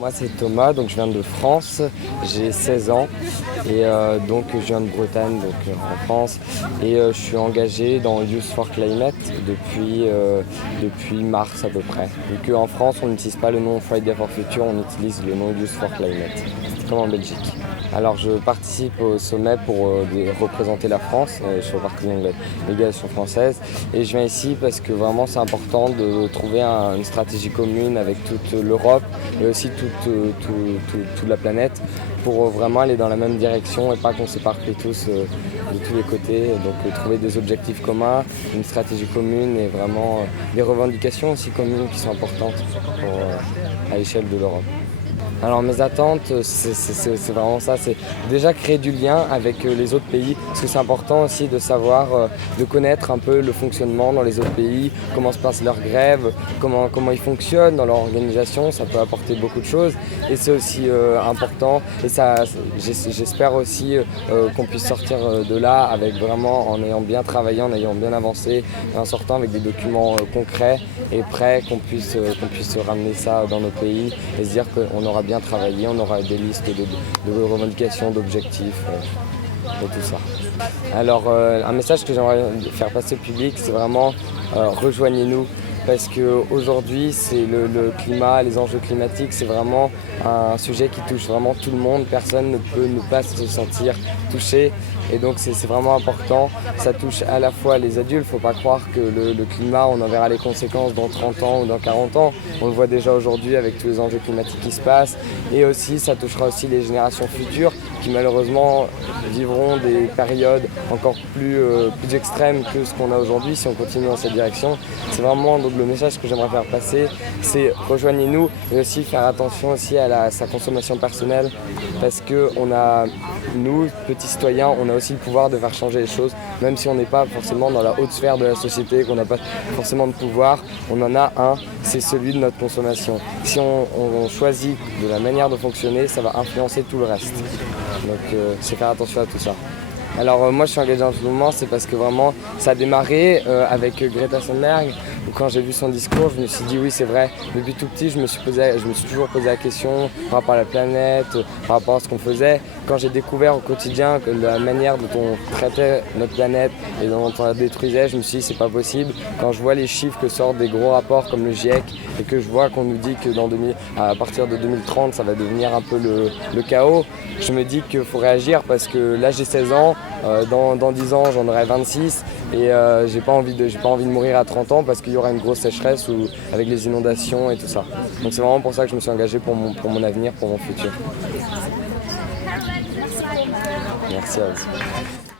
Moi c'est Thomas, donc je viens de France, j'ai 16 ans et donc je viens de Bretagne, donc en France, et je suis engagé dans Youth for Climate depuis mars à peu près. Vu qu'en France on n'utilise pas le nom Friday for Future, on utilise le nom Youth for Climate, c'est comme en Belgique. Alors je participe au sommet pour représenter la France, je fais partie de la délégation française et je viens ici parce que vraiment c'est important de trouver une stratégie commune avec toute l'Europe et aussi toute la planète pour vraiment aller dans la même direction et pas qu'on s'éparpille tous de tous les côtés. Donc trouver des objectifs communs, une stratégie commune et vraiment des revendications aussi communes qui sont importantes à l'échelle de l'Europe. Alors mes attentes, c'est vraiment ça, c'est déjà créer du lien avec les autres pays, parce que c'est important aussi de savoir, de connaître un peu le fonctionnement dans les autres pays, comment se passent leurs grèves, comment ils fonctionnent dans leur organisation, ça peut apporter beaucoup de choses et c'est aussi important et ça, j'espère aussi qu'on puisse sortir de là avec vraiment en ayant bien travaillé, en ayant bien avancé, en sortant avec des documents concrets et prêts qu'on puisse ramener ça dans nos pays et se dire qu'on aura bien travaillé, on aura des listes de revendications, d'objectifs et tout ça. Alors un message que j'aimerais faire passer au public, c'est vraiment rejoignez-nous. Parce qu'aujourd'hui, c'est le climat, les enjeux climatiques, c'est vraiment un sujet qui touche vraiment tout le monde. Personne ne peut ne pas se sentir touché. Et donc c'est vraiment important. Ça touche à la fois les adultes. Il ne faut pas croire que le climat, on en verra les conséquences dans 30 ans ou dans 40 ans. On le voit déjà aujourd'hui avec tous les enjeux climatiques qui se passent. Et aussi, ça touchera aussi les générations futures qui malheureusement vivront des périodes encore plus extrêmes que ce qu'on a aujourd'hui si on continue dans cette direction. C'est vraiment donc, le message que j'aimerais faire passer, c'est rejoignez-nous et aussi faire attention aussi à sa consommation personnelle parce que nous, petits citoyens, on a aussi le pouvoir de faire changer les choses, même si on n'est pas forcément dans la haute sphère de la société, qu'on n'a pas forcément de pouvoir, on en a un, c'est celui de notre consommation. Si on choisit de la manière de fonctionner, ça va influencer tout le reste. Donc c'est faire attention à tout ça. Alors moi je suis engagé dans ce mouvement, c'est parce que vraiment ça a démarré avec Greta Thunberg. Quand j'ai vu son discours, je me suis dit oui c'est vrai. Depuis tout petit, je me suis toujours posé la question par rapport à la planète, par rapport à ce qu'on faisait. Quand j'ai découvert au quotidien que la manière dont on traitait notre planète et dont on la détruisait, je me suis dit c'est pas possible. Quand je vois les chiffres que sortent des gros rapports comme le GIEC et que je vois qu'on nous dit que à partir de 2030 ça va devenir un peu le chaos, je me dis qu'il faut réagir parce que là j'ai 16 ans, dans 10 ans j'en aurai 26 et j'ai pas envie de mourir à 30 ans parce qu'il y aura une grosse sécheresse avec les inondations et tout ça. Donc c'est vraiment pour ça que je me suis engagé pour mon avenir, pour mon futur. Merci à vous.